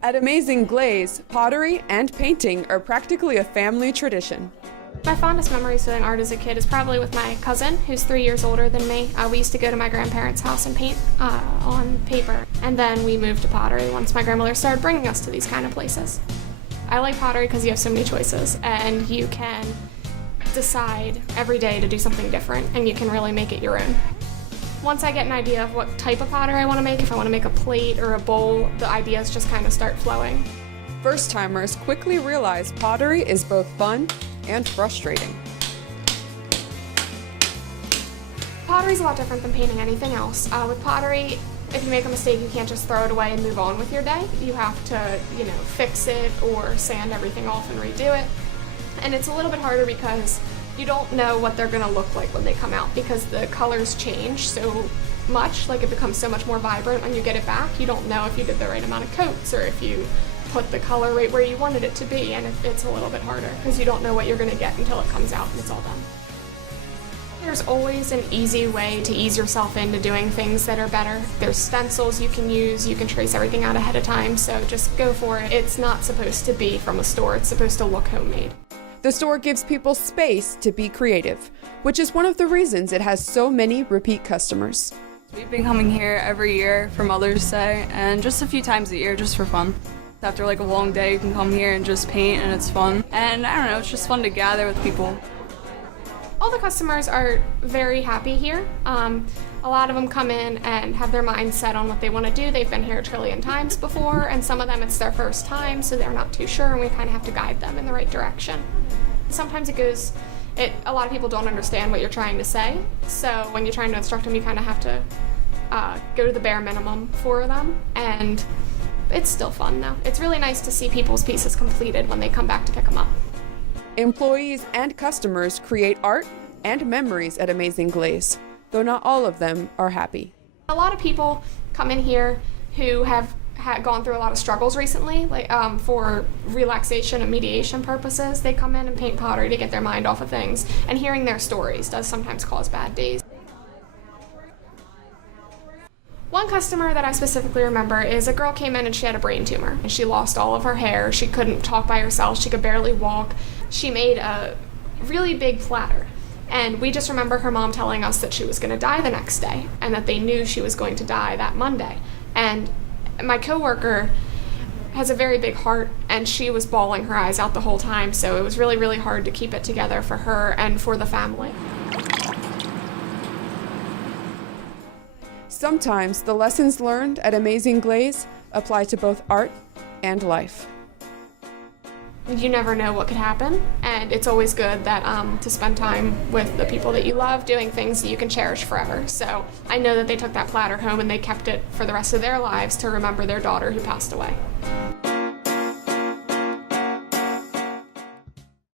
At Amazing Glaze, pottery and painting are practically a family tradition. My fondest memories doing art as a kid is probably with my cousin, who's 3 years older than me. We used to go to my grandparents' house and paint on paper. And then we moved to pottery once my grandmother started bringing us to these kind of places. I like pottery because you have so many choices, and you can decide every day to do something different, and you can really make it your own. Once I get an idea of what type of pottery I want to make, if I want to make a plate or a bowl, the ideas just kind of start flowing. First-timers quickly realize pottery is both fun and frustrating. Pottery's a lot different than painting anything else. With pottery, if you make a mistake, you can't just throw it away and move on with your day. You have to, fix it or sand everything off and redo it. And it's a little bit harder because you don't know what they're gonna look like when they come out because the colors change so much, like it becomes so much more vibrant when you get it back. You don't know if you did the right amount of coats or if you put the color right where you wanted it to be, and it's a little bit harder because you don't know what you're gonna get until it comes out and it's all done. There's always an easy way to ease yourself into doing things that are better. There's stencils you can use, you can trace everything out ahead of time, so just go for it. It's not supposed to be from a store, it's supposed to look homemade. The store gives people space to be creative, which is one of the reasons it has so many repeat customers. We've been coming here every year for Mother's Day and just a few times a year just for fun. After like a long day, you can come here and just paint and it's fun. And I don't know, it's just fun to gather with people. All the customers are very happy here. A lot of them come in and have their minds set on what they want to do. They've been here a trillion times before, and some of them it's their first time, so they're not too sure, and we kind of have to guide them in the right direction. Sometimes a lot of people don't understand what you're trying to say, so when you're trying to instruct them, you kind of have to go to the bare minimum for them, and it's still fun though. It's really nice to see people's pieces completed when they come back to pick them up. Employees and customers create art and memories at Amazing Glaze, though not all of them are happy. A lot of people come in here who have gone through a lot of struggles recently, like for relaxation and mediation purposes. They come in and paint pottery to get their mind off of things, and hearing their stories does sometimes cause bad days. One customer that I specifically remember is a girl came in and she had a brain tumor, and she lost all of her hair. She couldn't talk by herself. She could barely walk. She made a really big platter, and we just remember her mom telling us that she was going to die the next day and that they knew she was going to die that Monday. And my coworker has a very big heart, and she was bawling her eyes out the whole time, so it was really, really hard to keep it together for her and for the family. Sometimes the lessons learned at Amazing Glaze apply to both art and life. You never know what could happen, and it's always good that to spend time with the people that you love doing things that you can cherish forever. So I know that they took that platter home and they kept it for the rest of their lives to remember their daughter who passed away.